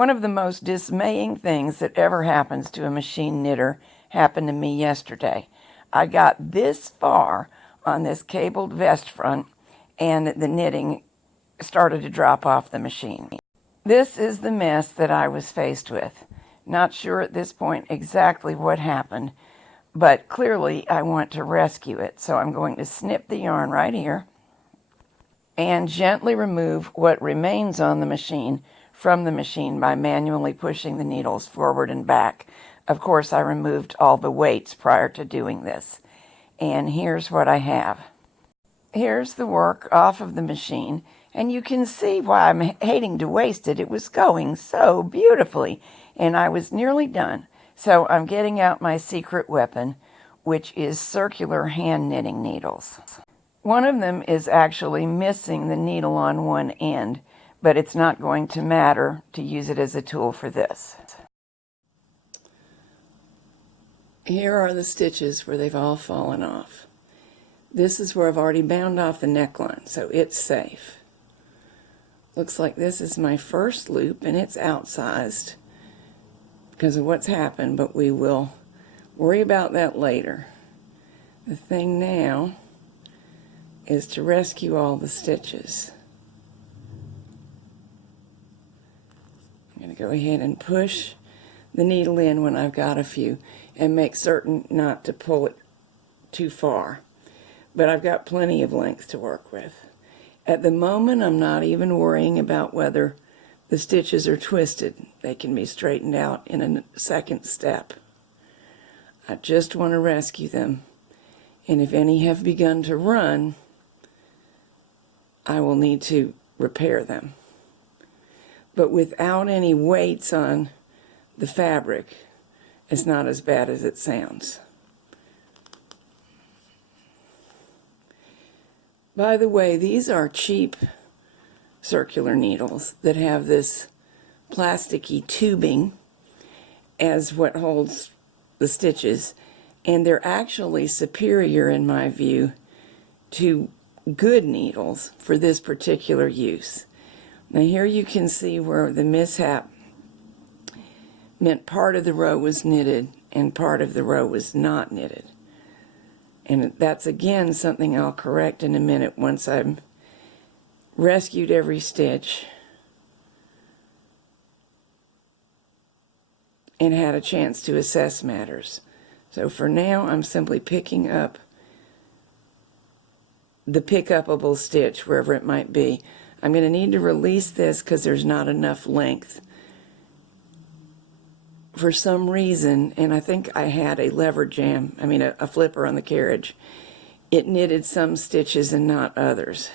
One of the most dismaying things that ever happens to a machine knitter happened to me yesterday. I got this far on this cabled vest front and the knitting started to drop off the machine. This is the mess that I was faced with. Not sure at this point exactly what happened, but clearly I want to rescue it. So I'm going to snip the yarn right here and gently remove what remains on the machine from the machine by manually pushing the needles forward and back. Of course, I removed all the weights prior to doing this. And here's what I have. Here's the work off of the machine, and you can see why I'm hating to waste it. It was going so beautifully, and I was nearly done. So I'm getting out my secret weapon, which is circular hand knitting needles. One of them is actually missing the needle on one end, but it's not going to matter to use it as a tool for this. Here are the stitches where they've all fallen off. This is where I've already bound off the neckline, so it's safe. Looks like this is my first loop, and it's outsized because of what's happened, but we will worry about that later. The thing now is to rescue all the stitches. I'm going to go ahead and push the needle in when I've got a few and make certain not to pull it too far. But I've got plenty of length to work with. At the moment, I'm not even worrying about whether the stitches are twisted. They can be straightened out in a second step. I just want to rescue them. And if any have begun to run, I will need to repair them. But without any weights on the fabric, it's not as bad as it sounds. By the way, these are cheap circular needles that have this plasticky tubing as what holds the stitches, and they're actually superior, in my view, to good needles for this particular use. Now here you can see where the mishap meant part of the row was knitted and part of the row was not knitted. And that's again something I'll correct in a minute once I've rescued every stitch and had a chance to assess matters. So for now, I'm simply picking up the pick-upable stitch wherever it might be. I'm going to need to release this because there's not enough length. For some reason, and I think I had a lever jam, a flipper on the carriage, it knitted some stitches and not others.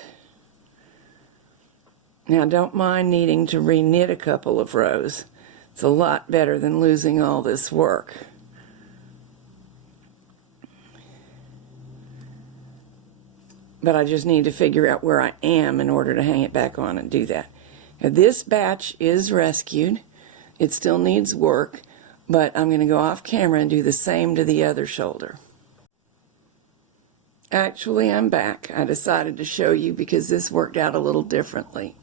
Now don't mind needing to re-knit a couple of rows. It's a lot better than losing all this work. But I just need to figure out where I am in order to hang it back on and do that. Now, this batch is rescued. It still needs work, but I'm going to go off camera and do the same to the other shoulder. Actually, I'm back. I decided to show you because this worked out a little differently.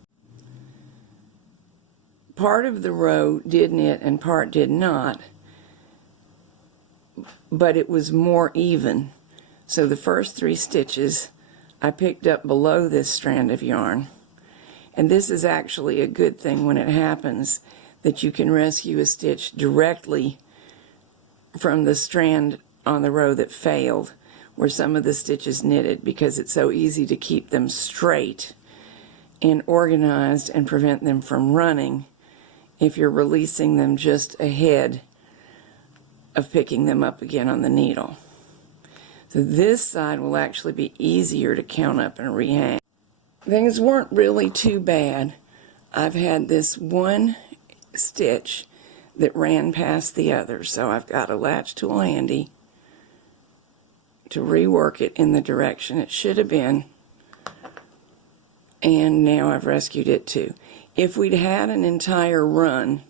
Part of the row did knit and part did not, but it was more even. So the first 3 stitches I picked up below this strand of yarn. And this is actually a good thing when it happens, that you can rescue a stitch directly from the strand on the row that failed, where some of the stitches knitted, because it's so easy to keep them straight and organized and prevent them from running if you're releasing them just ahead of picking them up again on the needle. So this side will actually be easier to count up and rehang. Things weren't really too bad. I've had this one stitch that ran past the other, so I've got a latch tool handy to rework it in the direction it should have been, and now I've rescued it too. If we'd had an entire run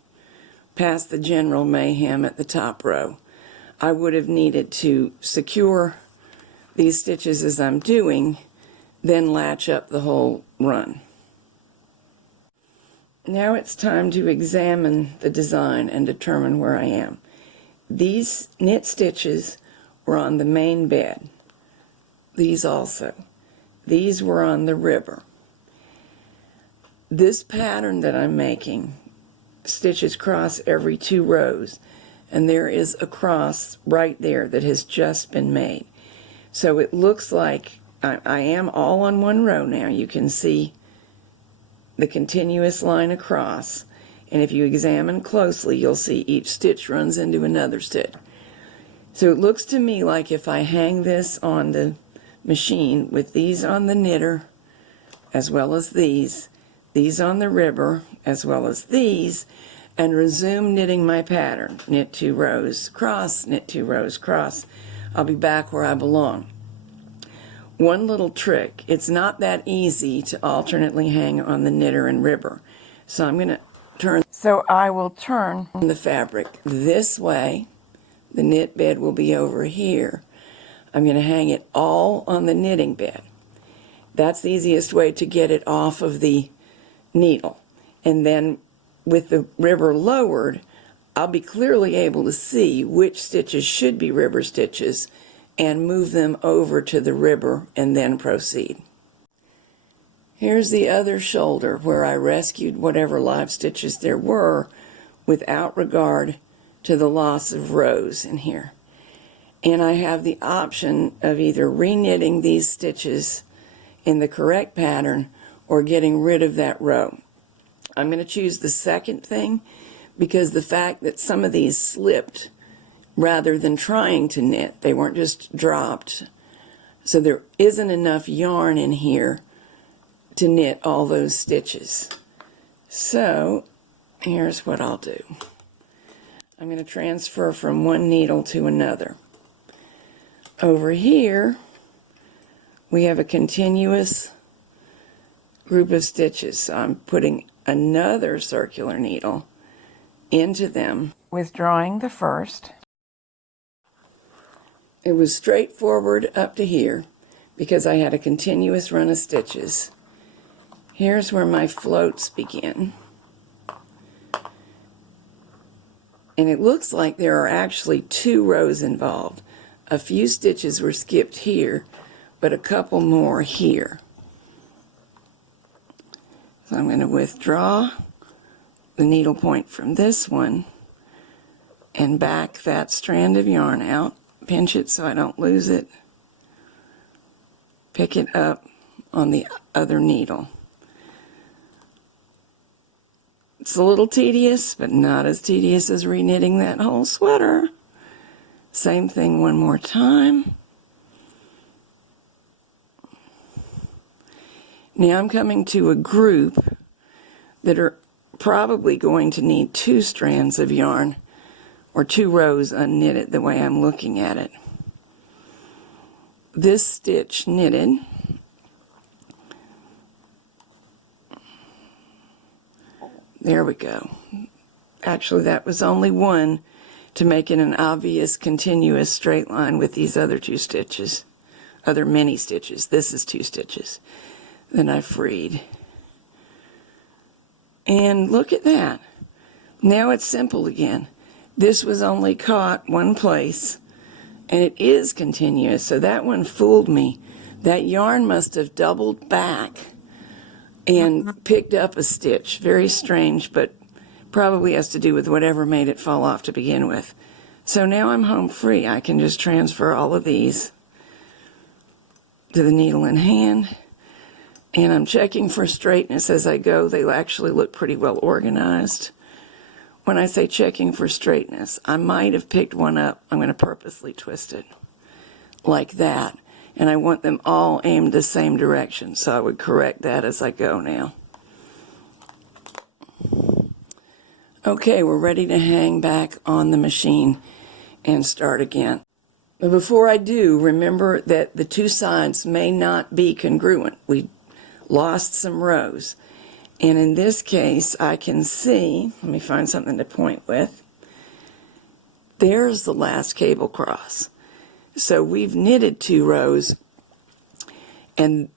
past the general mayhem at the top row, I would have needed to secure these stitches as I'm doing, then latch up the whole run. Now it's time to examine the design and determine where I am. These knit stitches were on the main bed. These also. These were on the river. This pattern that I'm making, stitches cross every 2 rows, and there is a cross right there that has just been made. So it looks like I am all on one row now. You can see the continuous line across, and if you examine closely, you'll see each stitch runs into another stitch. So it looks to me like if I hang this on the machine with these on the knitter as well as these on the river as well as these, and resume knitting my pattern, knit 2 rows, cross, knit 2 rows, cross, I'll be back where I belong. One little trick, it's not that easy to alternately hang on the knitter and river. So I'm going to turn, so I will turn the fabric this way. The knit bed will be over here. I'm going to hang it all on the knitting bed. That's the easiest way to get it off of the needle. And then with the river lowered, I'll be clearly able to see which stitches should be river stitches and move them over to the river and then proceed. Here's the other shoulder where I rescued whatever live stitches there were without regard to the loss of rows in here. And I have the option of either re-knitting these stitches in the correct pattern or getting rid of that row. I'm going to choose the second thing because the fact that some of these slipped rather than trying to knit, they weren't just dropped. So there isn't enough yarn in here to knit all those stitches. So here's what I'll do. I'm going to transfer from one needle to another. Over here, we have a continuous group of stitches. So I'm putting another circular needle into them, withdrawing the first. It was straightforward up to here because I had a continuous run of stitches. Here's where my floats begin. And it looks like there are actually 2 rows involved. A few stitches were skipped here, but a couple more here. So I'm going to withdraw the needle point from this one and back that strand of yarn out. Pinch it so I don't lose it. Pick it up on the other needle. It's a little tedious, but not as tedious as reknitting that whole sweater. Same thing one more time. Now I'm coming to a group that are probably going to need 2 strands of yarn or 2 rows unknitted the way I'm looking at it. This stitch knitted, there we go. Actually, that was only one to make it an obvious continuous straight line with these other 2 stitches, other mini stitches. This is 2 stitches. Then I freed. And look at that. Now it's simple again. This was only caught one place, and it is continuous, so that one fooled me. That yarn must have doubled back and picked up a stitch. Very strange, but probably has to do with whatever made it fall off to begin with. So now I'm home free. I can just transfer all of these to the needle in hand, and I'm checking for straightness as I go. They actually look pretty well organized. When I say checking for straightness, I might have picked one up. I'm going to purposely twist it like that. And I want them all aimed the same direction, so I would correct that as I go now. Okay, we're ready to hang back on the machine and start again. But before I do, remember that the 2 sides may not be congruent. We lost some rows. And in this case, I can see, let me find something to point with. There's the last cable cross. So we've knitted 2 rows, and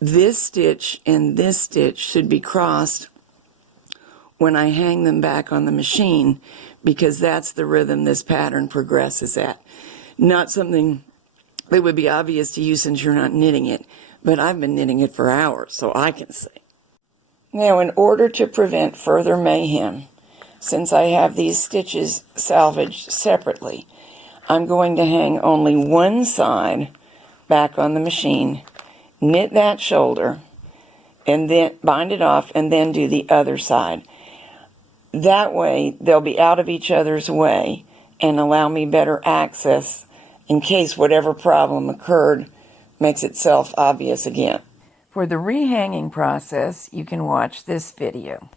this stitch and this stitch should be crossed when I hang them back on the machine, because that's the rhythm this pattern progresses at. Not something that would be obvious to you since you're not knitting it, but I've been knitting it for hours, so I can see. Now, in order to prevent further mayhem, since I have these stitches salvaged separately, I'm going to hang only one side back on the machine, knit that shoulder, and then bind it off, and then do the other side. That way, they'll be out of each other's way and allow me better access in case whatever problem occurred makes itself obvious again. For the rehanging process, you can watch this video.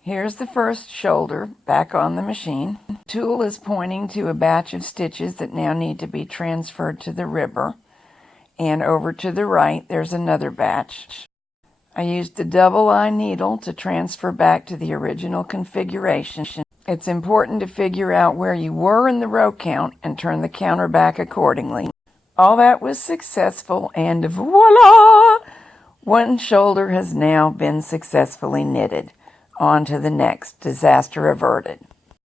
Here's the first shoulder back on the machine. The tool is pointing to a batch of stitches that now need to be transferred to the ribber. And over to the right, there's another batch. I used the double-eye needle to transfer back to the original configuration. It's important to figure out where you were in the row count and turn the counter back accordingly. All that was successful, and voila! One shoulder has now been successfully knitted. On to the next, disaster averted.